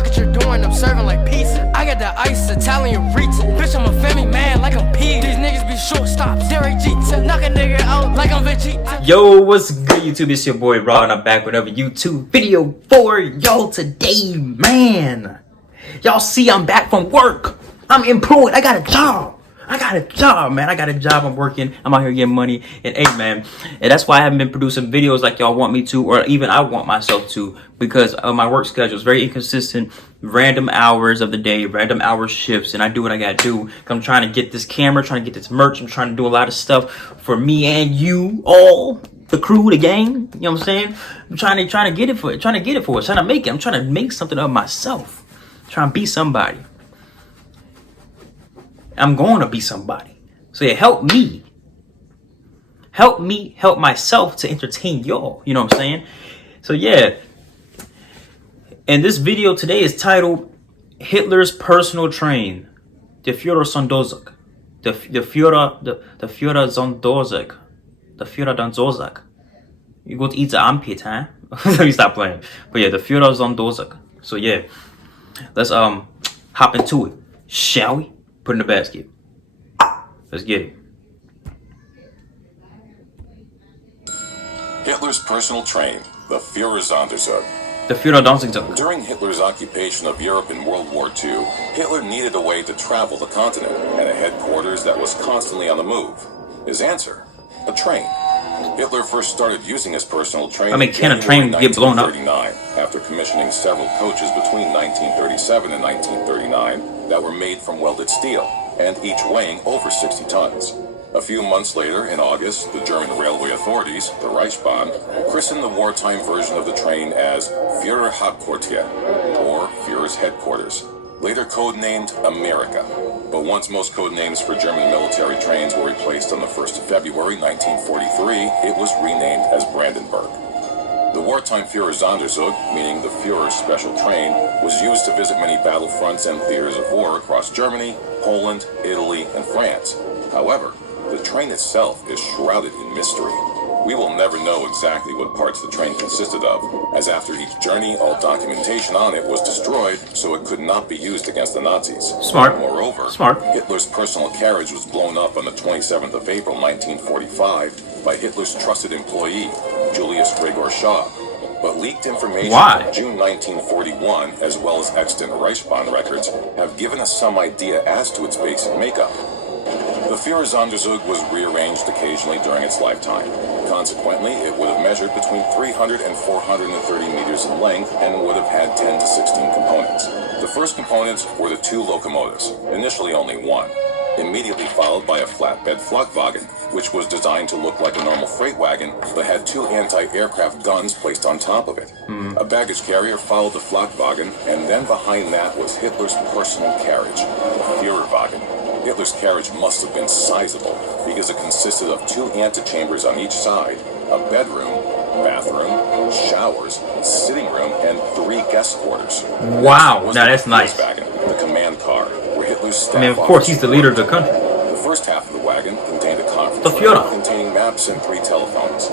Look what you're doing, I'm serving like pizza. I got the ice, Italian reach. Bitch, I'm a family man like I'm P. These niggas be shortstops. Derek Jeter, knock a nigga out like I'm Vegeta. Yo, what's good, YouTube? It's your boy Raw, and I'm back with another YouTube video for y'all today, man. Y'all see I'm back from work. I'm employed. I got a job. Man. I got a job. I'm working. I'm out here getting money. And hey, man, and that's why I haven't been producing videos like y'all want me to, or even I want myself to, because my work schedule is very inconsistent. Random hours of the day, random hour shifts, and I do what I gotta do. I'm trying to get this camera, trying to get this merch. I'm trying to do a lot of stuff for me and you all, the crew, the gang. You know what I'm saying? I'm trying to get it for us, trying to make it. I'm trying to make something of myself. I'm trying to be somebody. I'm going to be somebody. So yeah, help me. Help myself to entertain y'all. You know what I'm saying? So yeah. And this video today is titled Hitler's Personal Train. The Führersonderzug. The Führersonderzug. The Führersonderzug. You go to eat the armpit, huh? Let me stop playing. But yeah, the Führersonderzug. So yeah. Let's hop into it. Shall we? Put in the basket. Let's get it. Hitler's personal train, the Führersonderzug. The Führersonderzug. During Hitler's occupation of Europe in World War II, Hitler needed a way to travel the continent and a headquarters that was constantly on the move. His answer? A train. Hitler first started using his personal train. I mean, can a train get blown up? After commissioning several coaches between 1937 and 1939 that were made from welded steel, and each weighing over 60 tons. A few months later, in August, the German railway authorities, the Reichsbahn, christened the wartime version of the train as Führer Hauptquartier, or Führer's Headquarters, later codenamed America. But once most code names for German military trains were replaced on the 1st of February 1943, it was renamed as Brandenburg. The wartime Führersonderzug, meaning the Führer's special train, was used to visit many battlefronts and theaters of war across Germany, Poland, Italy, and France. However, the train itself is shrouded in mystery. We will never know exactly what parts the train consisted of, as after each journey, all documentation on it was destroyed, so it could not be used against the Nazis. Smart. Moreover, Hitler's personal carriage was blown up on the 27th of April 1945 by Hitler's trusted employee, Julius Gregor Shaw. But leaked information from June 1941, as well as extant Reichsbahn records, have given us some idea as to its basic makeup. The Führersonderzug was rearranged occasionally during its lifetime. Consequently, it would have measured between 300 and 430 meters in length and would have had 10 to 16 components. The first components were the two locomotives, initially only one, immediately followed by a flatbed Flakwagen, which was designed to look like a normal freight wagon, but had two anti-aircraft guns placed on top of it. A baggage carrier followed the Flakwagen, and then behind that was Hitler's personal carriage, the Führerwagen. Hitler's carriage must have been sizable, because it consisted of two antechambers on each side, a bedroom, bathroom, showers, sitting room, and 3 guest quarters. Wow, now that's nice. The command car, where Hitler's staff, I mean, of course, he's the leader of the country. The first half of the wagon contained a conference room containing maps and 3 telephones.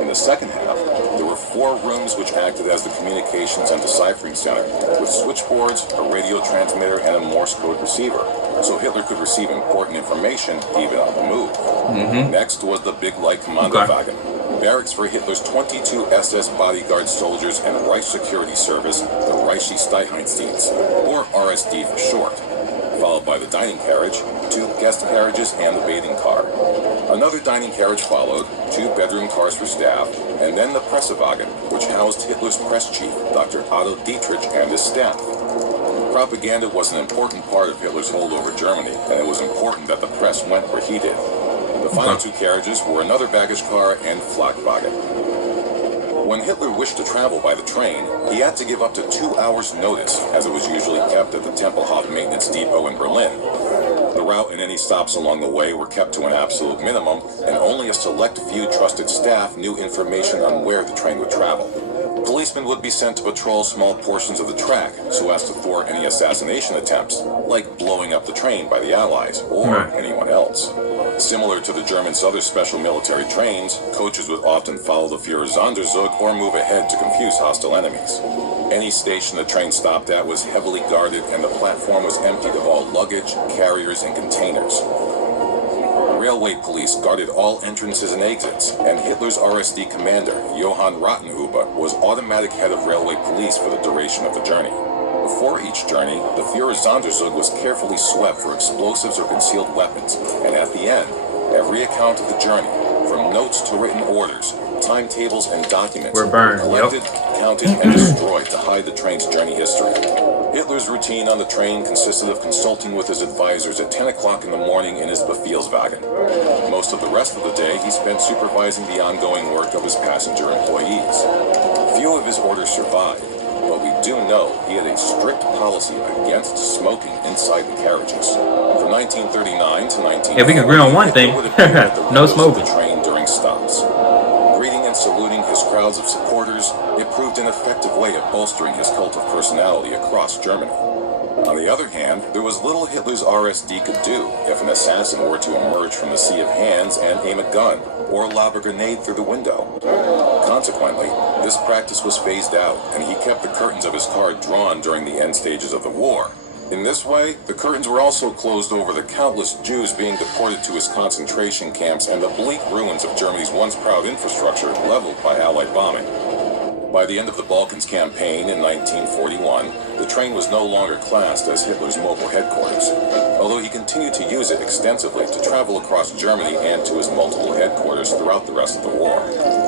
In the second half, there were 4 rooms which acted as the communications and deciphering center, with switchboards, a radio transmitter, and a Morse code receiver, so Hitler could receive important information even on the move. Next was the big light Kommandowagen, barracks for Hitler's 22 SS bodyguard soldiers and Reich Security Service, the Reichssicherheitsdienst, or RSD for short, followed by the dining carriage, 2 guest carriages, and the bathing car. Another dining carriage followed, 2 bedroom cars for staff, and then the Pressewagen, which housed Hitler's press chief, Dr. Otto Dietrich, and his staff. Propaganda was an important part of Hitler's hold over Germany, and it was important that the press went where he did. The final 2 carriages were another baggage car and Flakwagen. When Hitler wished to travel by the train, he had to give up to 2 hours' notice, as it was usually kept at the Tempelhof maintenance depot in Berlin. The route and any stops along the way were kept to an absolute minimum, and only a select few trusted staff knew information on where the train would travel. Policemen would be sent to patrol small portions of the track so as to thwart any assassination attempts, like blowing up the train by the Allies or anyone else. Similar to the Germans' other special military trains, coaches would often follow the Führersonderzug or move ahead to confuse hostile enemies. Any station the train stopped at was heavily guarded, and the platform was emptied of all luggage, carriers, and containers. Railway police guarded all entrances and exits, and Hitler's RSD commander, Johann Rottenhuber, was automatic head of railway police for the duration of the journey. Before each journey, the Führersonderzug was carefully swept for explosives or concealed weapons, and at the end, every account of the journey, from notes to written orders, timetables, and documents, were burned, collected, counted, and destroyed to hide the train's journey history. Hitler's routine on the train consisted of consulting with his advisors at 10 o'clock in the morning in his Befehlswagen. Most of the rest of the day he spent supervising the ongoing work of his passenger employees. Few of his orders survived, but we do know he had a strict policy against smoking inside the carriages. From 1939 to 1940, if we can agree on one thing, no smoking. The train during stops. Greeting and saluting his crowds of supporters, it proved an effective way of bolstering his cult of personality across Germany. On the other hand, there was little Hitler's RSD could do if an assassin were to emerge from the sea of hands and aim a gun or lob a grenade through the window. Consequently, this practice was phased out, and he kept the curtains of his car drawn during the end stages of the war. In this way, the curtains were also closed over the countless Jews being deported to his concentration camps and the bleak ruins of Germany's once proud infrastructure leveled by Allied bombing. By the end of the Balkans campaign in 1941, the train was no longer classed as Hitler's mobile headquarters, although he continued to use it extensively to travel across Germany and to his multiple headquarters throughout the rest of the war.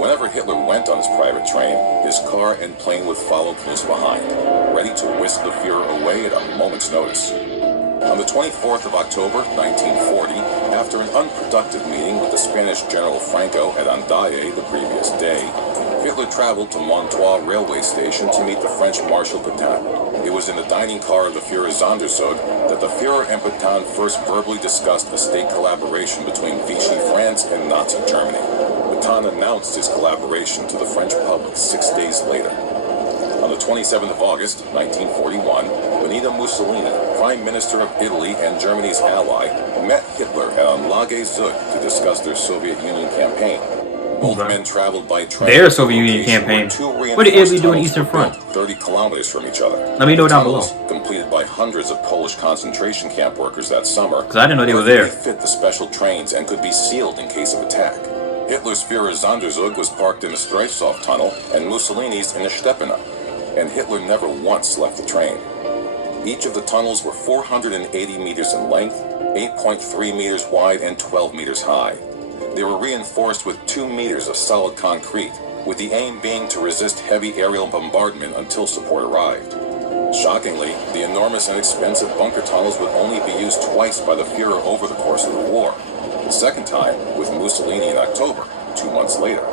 Whenever Hitler went on his private train, his car and plane would follow close behind, ready to whisk the Führer away at a moment's notice. On the 24th of October, 1940, after an unproductive meeting with the Spanish General Franco at Andaye the previous day, Hitler traveled to Montreux railway station to meet the French Marshal Pétain. It was in the dining car of the Führersonderzug that the Führer and Pétain first verbally discussed a state collaboration between Vichy France and Nazi Germany. Pétain announced his collaboration to the French public 6 days later. On the 27th of August, 1941, Benito Mussolini, Prime Minister of Italy and Germany's ally, met Hitler at Anlage Zug to discuss their Soviet Union campaign. Both men traveled by train. Their Soviet Union campaign. What did Italy do in Eastern Front? 30 kilometers from each other. Let me know down below. Completed by hundreds of Polish concentration camp workers that summer. Because I didn't know they were there. They fit the special trains and could be sealed in case of attack. Hitler's Führersonderzug was parked in the Streifshof tunnel and Mussolini's in the Steppena. And Hitler never once left the train. Each of the tunnels were 480 meters in length, 8.3 meters wide, and 12 meters high. They were reinforced with 2 meters of solid concrete, with the aim being to resist heavy aerial bombardment until support arrived. Shockingly, the enormous and expensive bunker tunnels would only be used twice by the Führer over the course of the war. The second time, with Mussolini in October, 2 months later.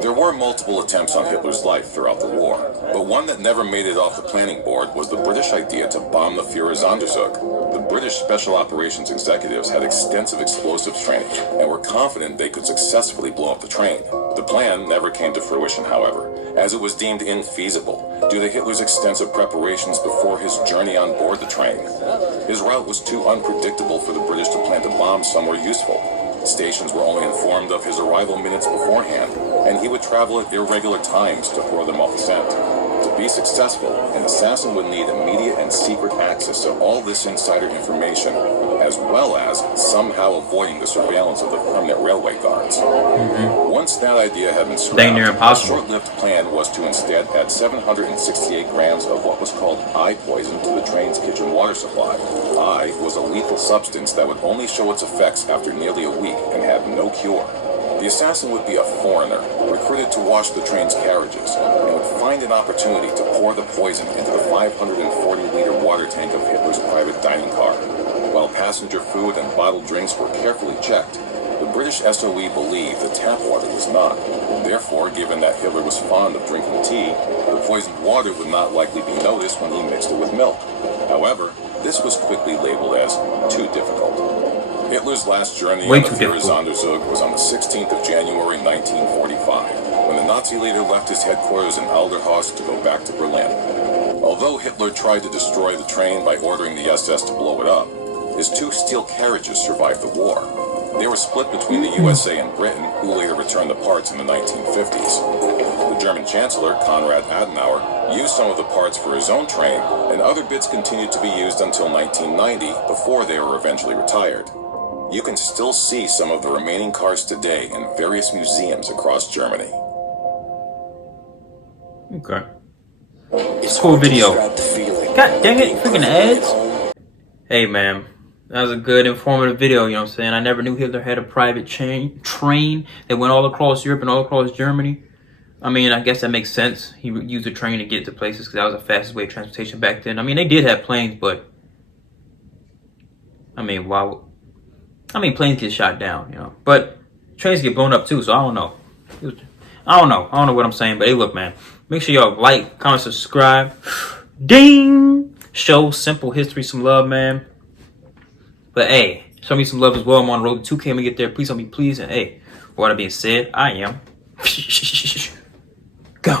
There were multiple attempts on Hitler's life throughout the war, but one that never made it off the planning board was the British idea to bomb the Führersonderzug. The British Special Operations executives had extensive explosives training and were confident they could successfully blow up the train. The plan never came to fruition, however, as it was deemed infeasible due to Hitler's extensive preparations before his journey on board the train. His route was too unpredictable for the British to plan to bomb somewhere useful. Stations were only informed of his arrival minutes beforehand, and he would travel at irregular times to throw them off the scent. To be successful, an assassin would need immediate and secret access to all this insider information, as well as somehow avoiding the surveillance of the permanent railway guards. Once that idea had been scrapped, the short-lived plan was to instead add 768 grams of what was called eye poison to the train's kitchen water supply. Eye was a lethal substance that would only show its effects after nearly a week and had no cure. The assassin would be a foreigner, recruited to wash the train's carriages, and would find an opportunity to pour the poison into the 540-liter water tank of Hitler's private dining car. While passenger food and bottled drinks were carefully checked, the British SOE believed the tap water was not. Therefore, given that Hitler was fond of drinking tea, the poisoned water would not likely be noticed when he mixed it with milk. However, this was quickly labeled as too difficult. Hitler's last journey on the Führersonderzug was on the 16th of January 1945, when the Nazi leader left his headquarters in Alderhorst to go back to Berlin. Although Hitler tried to destroy the train by ordering the SS to blow it up, his 2 steel carriages survived the war. They were split between the USA and Britain, who later returned the parts in the 1950s. The German Chancellor Konrad Adenauer used some of the parts for his own train, and other bits continued to be used until 1990, before they were eventually retired. You can still see some of the remaining cars today in various museums across Germany. Okay. It's a cool video. God dang it, freaking ads. Hey man, that was a good informative video, you know what I'm saying? I never knew Hitler had a private train that went all across Europe and all across Germany. I mean, I guess that makes sense. He would use a train to get to places because that was the fastest way of transportation back then. I mean, they did have planes, but I mean, planes get shot down, you know. But trains get blown up too, so I don't know. I don't know what I'm saying, but hey, look, man. Make sure y'all like, comment, subscribe. Ding! Show Simple History some love, man. But hey, show me some love as well. I'm on the road to 2K. I'm gonna get there. Please help me, please. And hey, with all that being said, I am. Go.